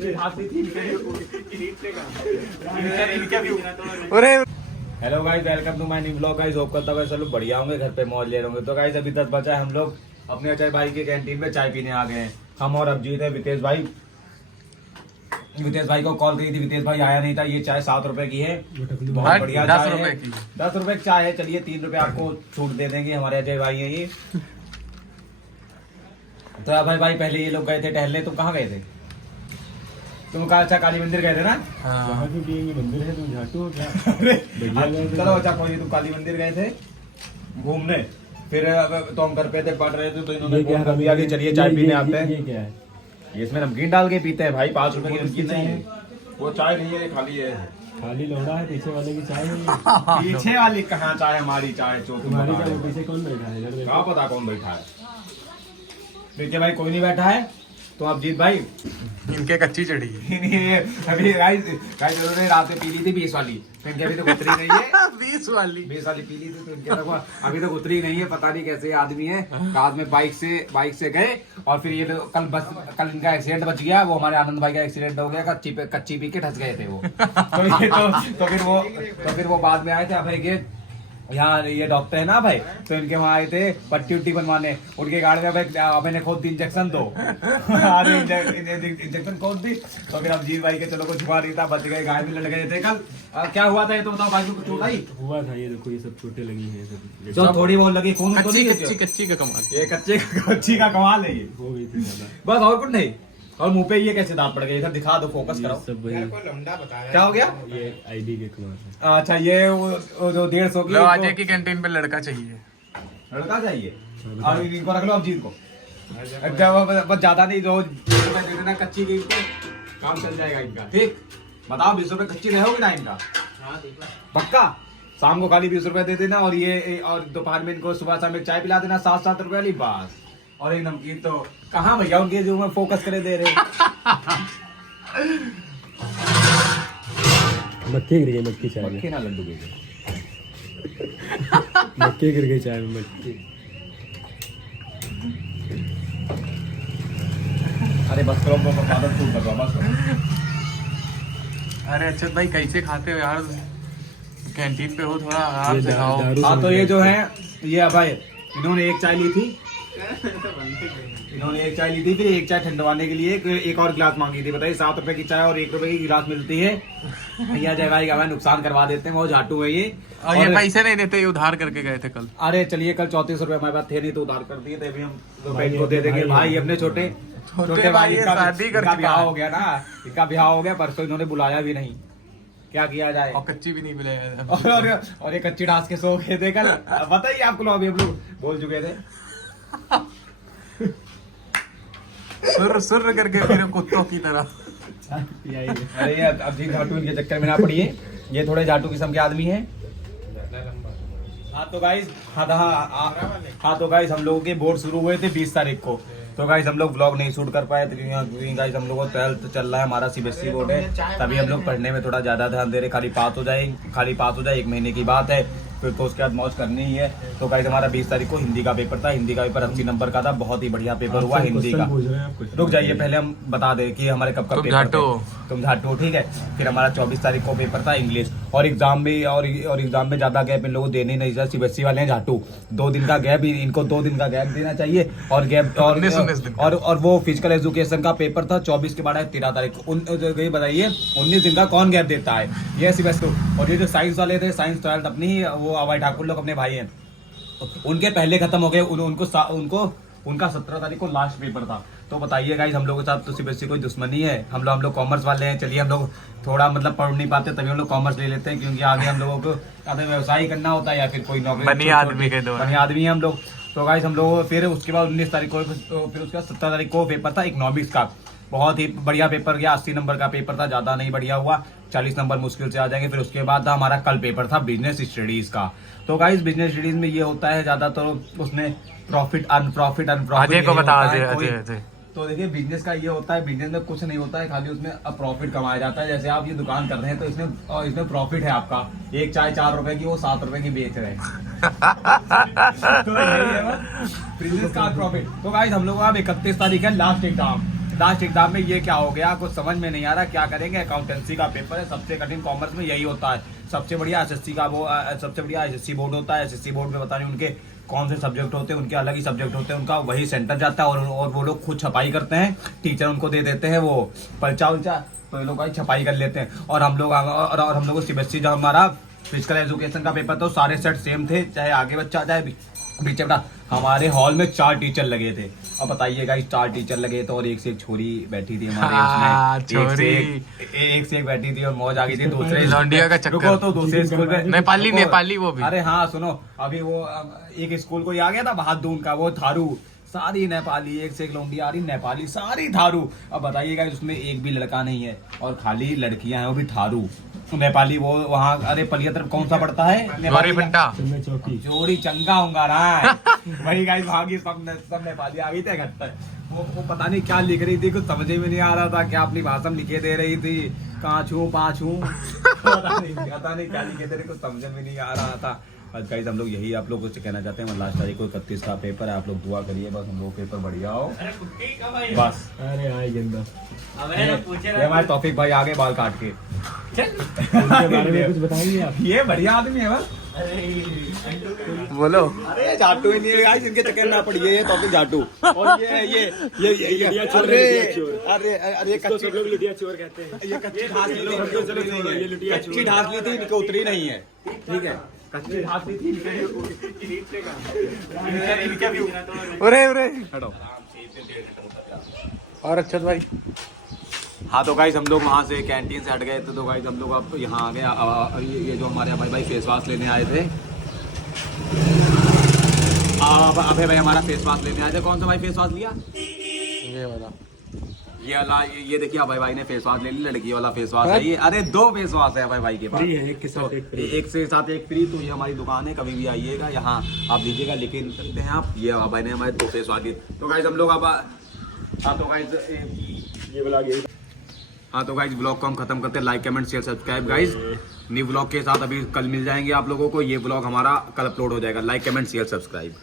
Hello guys, welcome to my new blog. Guys hope करता हूँ सब लोग बढ़िया होंगे, घर पे मौज ले रहे होंगे। तो गाइस अभी 10 बचा है, हम लोग अपने अजय भाई के कैंटीन में चाय पीने आ गए हैं। हम और अभिजीत है। वितेश भाई को कॉल करी थी, वितेश भाई आया नहीं था। ये चाय 7 रुपए की है, बहुत बढ़िया चाय है। 10 रुपए की चाय है। चलिए 3 रुपए आपको छूट दे देंगे, हमारे अजय भाई है ये। तो भाई पहले ये लोग गए थे टहलने। तुम कहाँ गए थे? तुम कहा अच्छा काली मंदिर गए थे ना? हाँ। मंदिर है, तुम झाटू हो क्या? चलो अच्छा कोई, तुम काली मंदिर गए थे घूमने, फिर तो हम घर पे थे पढ़ रहे थे, तो इन्होंने फोन कर दिया कि चलिए चाय पीने आते हैं। ये क्या है? ये इसमें नमकीन डाल के पीते हैं भाई। 5 रुपए की नमकीन नहीं है वो, चाय नहीं है, खाली है। खाली लौड़ा है, पीछे वाले की चाय है। पीछे वाली कहाँ चाय? हमारी चाय। तुम्हारी चाय पीछे कौन बैठा है? क्या पता कौन बैठा है? पीछे भाई कोई नहीं बैठा है। तो अभिजीत भाई इनके कच्ची चढ़ी अभी उन्होंने रात में पी ली थी 20 वाली, तो इनके अभी तो उतरी नहीं है। 20 वाली पी ली थी, तो इनके अभी तक उतरी नहीं है। पता नहीं कैसे आदमी है। रात में बाइक से गए और फिर ये कल इनका एक्सीडेंट बच गया। वो हमारे आनंद भाई का एक्सीडेंट हो गया, कच्ची पी के ठस गए थे वो। तो फिर वो बाद में आए थे अभय के यहाँ, ये डॉक्टर है ना भाई, तो इनके वहाँ आए थे पट्टी उट्टी बनवाने। उनके गाड़ी में अभय ने खोद दी इंजेक्शन दो। अरे इंजेक्शन खोद दी। तो फिर अभिजीत भाई के चलो कुछ हुआ नहीं था, बच गए। गाय में लड़ गए थे कल। क्या हुआ था ये तो बताओ भाई, को चोट आई? हुआ था, ये देखो ये सब चोटें लगी हैं सब। जो थोड़ी बहुत लगी, खून तो नहीं? कच्ची का कमाल। ये कच्ची का कमाल है ये। हो गई थी ज्यादा। बस और कुछ नहीं। और मुंह पे ये कैसे दांत पड़ गए? इधर दिखा दो, फोकस कराओ। सब वही क्या हो गया? ये आईडी के कमाल है। अच्छा ये वो जो 150 की अजय की कैंटीन पे लड़का चाहिए। लड़का चाहिए। और इनको रख लो अभिजीत को। बस ज्यादा नहीं, रोज 20 रुपए दे देना कच्ची की, काम चल जाएगा इनका। ठीक बताओ, 20 रुपए कच्ची रहोगे ना इनका? पक्का? शाम को खाली 20 रुपए दे देना, और ये और दोपहर में इनको सुबह शाम में चाय पिला देना 7-7 रुपए वाली, बस। और एक नमकीन तो कहाँ भैया उनके जो में फोकस करे दे रहे। मक्खी गिर गई, मक्खी चाय में। मक्खी ना लड्डू के मक्खी गिर गई चाय में, मक्खी। अरे बस करो, आदत छूट कर दो बस। अरे अच्छा भाई कैसे खाते हो यार? कैंटीन पे हो, थोड़ा आराम से खाओ। हाँ तो ये जो है, ये भाई इन्होंने एक चाय ली थी, फिर एक चाय ठंडवाने के लिए एक और गिलास मांगी थी। बताइए 7 रुपए की चाय और 1 रुपए की गिलास मिलती है। भैया जय भाई का भाई नुकसान करवा देते हैं, वो झाटू है ये। और ये पैसे नहीं देते, ये उधार करके गए थे कल। अरे चलिए कल 34 रुपए हमारे पास थे नहीं, तो उधार कर दिए थे। अभी हम भाई को दे देंगे। भाई अपने छोटे भाई का शादी का ब्याह हो गया ना, इनका ब्याह हो गया परसों, इन्होंने बुलाया भी नहीं। क्या किया जाए? और कच्ची भी नहीं मिले। और ये कच्ची ढास के सो गए थे कल। बताइए आपको लोग, अभी हम लोग बोल चुके थे। सुर करके फिर कुत्तों की तरह। अरे अब जी झाटू इनके चक्कर में ना पड़िए, ये थोड़े झाटू किस्म के आदमी हैं। हाँ तो गाइस हम लोगों के बोर्ड शुरू हुए थे 20 तारीख को। तो गाइस हम लोग व्लॉग नहीं शूट कर पाए थे, क्योंकि गाइस हम लोगों को 12th चल रहा है, हमारा सीबीएसई बोर्ड है। तभी हम लोग पढ़ने में थोड़ा ज्यादा ध्यान दे रहे। खाली पास हो जाए 1 महीने की बात है, फिर तो उसके बाद मौज करनी ही है। तो गाइस हमारा 20 तारीख को हिंदी का पेपर था। हिंदी का पेपर 80 नंबर का था, बहुत ही बढ़िया पेपर हुआ हिंदी का। रुक जाइए, पहले हम बता दें कि हमारे कब पेपर थे। तुम झाटू, ठीक है। फिर हमारा 24 तारीख को पेपर था इंग्लिश। और एग्जाम में ज्यादा गैप इन लोगों को देने नहीं चाहिए। सीबीएसई वाले हैं झाटू, 2 दिन का गैप, इनको 2 दिन का गैप देना चाहिए। और गैप और वो फिजिकल एजुकेशन का पेपर था 24 के बाद 13 तारीख को। बताइए 19 दिन का कौन गैप देता है? ये सीबीएसई। और ये जो साइंस वाले थे, साइंस 12th अपनी ही, वो अभय ठाकुर लोग अपने भाई हैं, उनके पहले खत्म हो गए। उनका 17 तारीख को लास्ट पेपर था। तो बताइए गाइस, हम लोग के साथ तो सीबीएसई कोई दुश्मनी है? हम लोग कॉमर्स वाले हैं। चलिए हम लोग थोड़ा मतलब पढ़ नहीं पाते, तभी हम लोग कॉमर्स ले लेते हैं, क्योंकि आगे हम लोगों को आगे व्यवसाय करना होता है या फिर कोई नौकरी। बनी आदमी है हम लोग। तो गाइस हम लोग फिर उसके बाद 19 तारीख को, फिर उसके बाद 17 तारीख को पेपर था इकोनॉमिक्स का। बहुत ही बढ़िया पेपर गया, 80 नंबर का पेपर था, ज्यादा नहीं बढ़िया हुआ, 40 नंबर मुश्किल से आ जाएंगे। फिर उसके बाद था हमारा कल पेपर था बिजनेस स्टडीज का। तो गाइस बिजनेस स्टडीज में ये होता है ज्यादातर उसमें प्रॉफिट अनप्रॉफिट अजय को बता। अजय तो देखिए बिजनेस का ये होता है, बिजनेस में कुछ नहीं होता है, खाली उसमें प्रॉफिट कमाया जाता है। जैसे आप ये दुकान कर रहे हैं, तो इसमें प्रॉफिट है आपका। एक चाय 4 रुपए की, वो 7 रुपए की बेच रहे हैं। तो यही है बिजनेस का प्रॉफिट। तो गाइस हम लोग अब 31 तारीख है लास्ट एग्जाम। लास्ट एग्जाम में ये क्या हो गया, कुछ समझ में नहीं आ रहा क्या करेंगे। अकाउंटेंसी का पेपर है, सबसे कठिन कॉमर्स में यही होता है। सबसे बढ़िया एसएससी का वो सबसे बढ़िया एसएससी बोर्ड होता है। एसएससी बोर्ड में पता नहीं उनके कौन से सब्जेक्ट होते हैं, उनके अलग ही सब्जेक्ट होते हैं, उनका वही सेंटर जाता है और वो लोग खुद छपाई करते हैं। टीचर उनको दे देते हैं वो पर्चा उल्चा, तो ये लोग भाई छपाई कर लेते हैं। और हम लोग सीबीएसई जब हमारा फिजिकल एजुकेशन का पेपर तो सारे सेट सेम थे, चाहे आगे बच्चा चाहे पीछे बच्चा। हमारे हॉल में 4 टीचर लगे थे। अब बताइएगा, 4 टीचर लगे तो और एक से एक छोरी बैठी थी हमारे उसमें, एक से एक बैठी थी और मौज आ गई थी। दूसरे लौंडिया का चक्कर। रुको तो दूसरे स्कूल में नेपाली वो भी। अरे हाँ सुनो, अभी वो एक स्कूल को आ गया था बहादून का, वो थारू, सारी नेपाली, एक से एक लौंडी आ रही नेपाली, सारी थारू। अब बताइएगा उसमें एक भी लड़का नहीं है और खाली लड़कियां हैं, वो भी थारू नेपाली। वो वहाँ अरे पलिया तरफ कौन सा पड़ता है नेपाली चौकी जोड़ी चंगा होगा रहा वही गाइस वहाँ की सब नेपाली आ गई थे घर पर। वो पता नहीं क्या लिख रही थी, कुछ समझ में नहीं आ रहा था, क्या अपनी भाषा में लिखे दे रही थी, कहाँ छू पाछू पता नहीं क्या लिखे दे रही, कुछ समझ में नहीं आ रहा था। आज गाइस हम लोग यही आप लोग कुछ कहना चाहते हैं। लास्ट तारीख को 31 का पेपर है, आप लोग दुआ करिए बस हम लोग पेपर बढ़िया हो बस। अरे आई गंदा ये हमारे तौफीक भाई आगे बाल काट के उनके बारे में कुछ बताएंगे आप? ये बढ़िया आदमी है बस। बोलो। अरे जाटू ही नहीं है गाइस, इनके चक्कर ना पड़िए। ये टॉपिक जाटू और ये अरे कच्ची लोग लुटिया चोर कहते हैं। ये कच्ची ढास ली थी, कच्ची ढास ली थी, इनके उतरी नहीं है, ठीक है। कच्ची ढास ली थी अरे हटो। और अक्षत भाई हाँ तो गाइस हम लोग वहाँ से कैंटीन से हट गए थे, तो गाइस हम लोग अब यहाँ आ गए। ये जो हमारे भाई फेस वॉश लेने आए थे, अभय भाई हमारा फेस वॉश लेने आए थे। कौन सा भाई फेस वॉश लिया? ये वाला ये देखिए अभय भाई ने फेस वॉश ले ली, लड़की वाला फेस वॉश है ये। अरे 2 फेस वॉश है अभय भाई के पास, एक के साथ एक फ्री। एक से साथ एक फ्री। तो ये हमारी दुकान है, कभी भी आइएगा यहाँ आप लीजिएगा, लेकिन सकते हैं आप। ये अभय ने हमारे 2 फेस वॉश दिए। तो गाइस हम लोग अब ये ब्लॉग यही। हाँ तो गाइस ब्लॉग को हम खत्म करते हैं। Like comment share subscribe guys. New blog के साथ अभी कल मिल जाएंगे आप लोगों को। ये ब्लॉग हमारा कल अपलोड हो जाएगा। Like comment share subscribe.